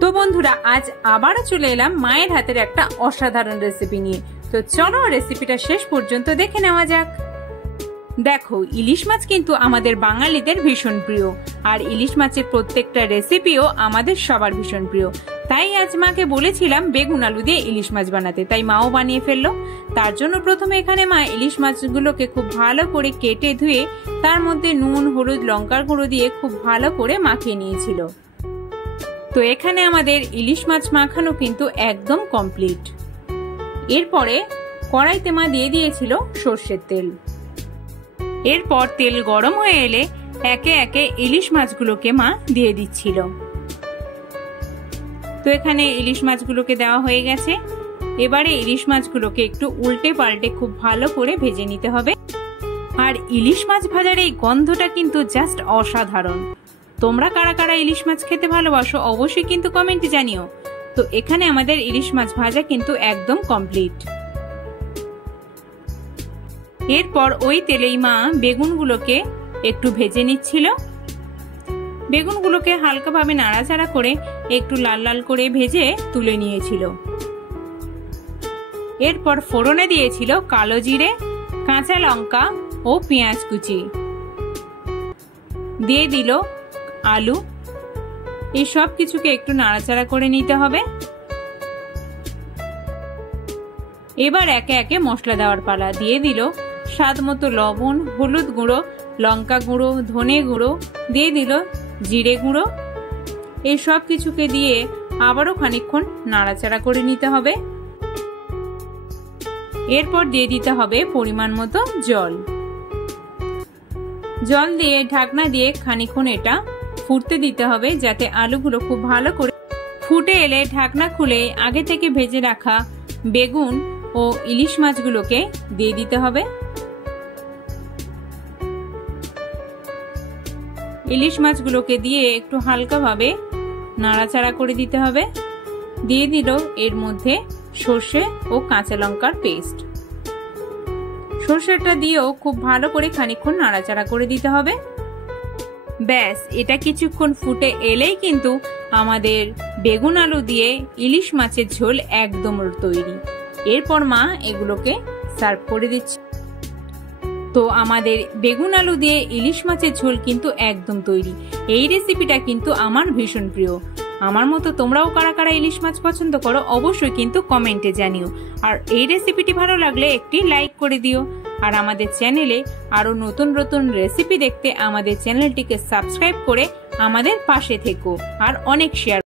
তো বন্ধুরা, আজ আবারও চলে এলাম মায়ের হাতের একটা অসাধারণ রেসিপি নিয়ে। তো চলো রেসিপিটা শেষ পর্যন্ত দেখে নেওয়া যাক। দেখো, ইলিশ মাছ কিন্তু আমাদের বাঙালিদের ভীষণ প্রিয়, আর ইলিশ মাছের প্রত্যেকটা রেসিপিও আমাদের সবার ভীষণ প্রিয়। তাই আজ মাকে বলেছিলাম বেগুন আলু দিয়ে ইলিশ মাছ বানাতে, তাই মাও বানিয়ে ফেললো। তার জন্য প্রথমে এখানে মা ইলিশ মাছগুলোকে খুব ভালো করে কেটে ধুয়ে তার মধ্যে নুন, হলুদ, লঙ্কার গুঁড়ো দিয়ে খুব ভালো করে মাখিয়ে নিয়েছিল। তো এখানে আমাদের ইলিশ মাছ মাখানো কিন্তু একদম কমপ্লিট। এরপরে কড়াইতে মা দিয়ে দিয়েছিল সর্ষের তেল। এরপর তেল গরম হয়ে এলে একে একে ইলিশ মাছগুলোকে মা দিয়ে দিচ্ছিল। তো এখানে ইলিশ মাছগুলোকে দেওয়া হয়ে গেছে। এবারে ইলিশ মাছগুলোকে একটু উল্টে পাল্টে খুব ভালো করে ভেজে নিতে হবে। আর ইলিশ মাছ ভাজার এই গন্ধটা কিন্তু জাস্ট অসাধারণ। তোমরা কারা কারা ইলিশ মাছ খেতে ভালোবাসো অবশ্যই কিন্তু কমেন্টে জানিও। তো এখানে আমাদের ইলিশ মাছ ভাজা কিন্তু একদম কমপ্লিট। এরপর ওই তেলেই মা বেগুনগুলোকে একটু ভেজে নিচ্ছিল। বেগুনগুলোকে হালকাভাবে নাড়াচাড়া করে একটু লাল লাল করে ভেজে তুলে নিয়েছিল। এরপর ফোড়নে দিয়েছিল কালো জিরে, কাঁচা লঙ্কা ও পেঁয়াজ কুচি। দিয়ে দিল আলু। এই সব কিছুকে একটু নাড়াচাড়া করে নিতে হবে। এবার একে একে মশলা দেওয়ার পালা। দিয়ে দিল স্বাদ মতো লবণ, হলুদ গুঁড়ো, লঙ্কা গুঁড়ো, ধনে গুঁড়ো, দিয়ে দিল জিরে গুঁড়ো। এই সব কিছুকে দিয়ে আবারও খানিকক্ষণ নাড়াচাড়া করে নিতে হবে। এরপর দিয়ে দিতে হবে পরিমাণ মতো জল। জল দিয়ে ঢাকনা দিয়ে খানিকক্ষণ এটা ফুটতে দিতে হবে, যাতে আলুগুলো খুব ভালো করে ফুটে এলে ঢাকনা খুলে আগে থেকে ভেজে রাখা বেগুন ও ইলিশ মাছগুলোকে দিয়ে দিতে হবে। ইলিশ মাছগুলোকে দিয়ে একটু হালকাভাবে নাড়াচাড়া করে দিতে হবে। দিয়ে দিল এর মধ্যে সর্ষে ও কাঁচা লঙ্কার পেস্ট। সর্ষেটা দিয়েও খুব ভালো করে খানিকক্ষণ নাড়াচাড়া করে দিতে হবে। ব্যাস, এটা কিছুক্ষণ ফুটে এলেই কিন্তু আমাদের বেগুন আলু দিয়ে ইলিশ মাছের ঝোল একদম তৈরি। এরপর মা এগুলোকে সার্ভ করে দিচ্ছে। তো আমাদের বেগুন আলু দিয়ে ইলিশ মাছের ঝোল কিন্তু একদম তৈরি। এই রেসিপিটা কিন্তু আমার ভীষণ প্রিয়। আমার মতো তোমরাও কারা কারা ইলিশ মাছ পছন্দ করো অবশ্যই কিন্তু কমেন্টে জানিও। আর এই রেসিপিটি ভালো লাগলে একটি লাইক করে দিও। আর আমাদের চ্যানেলে আরো নতুন নতুন রেসিপি দেখতে আমাদের চ্যানেলটিকে সাবস্ক্রাইব করে আমাদের পাশে থেকো আর অনেক শেয়ার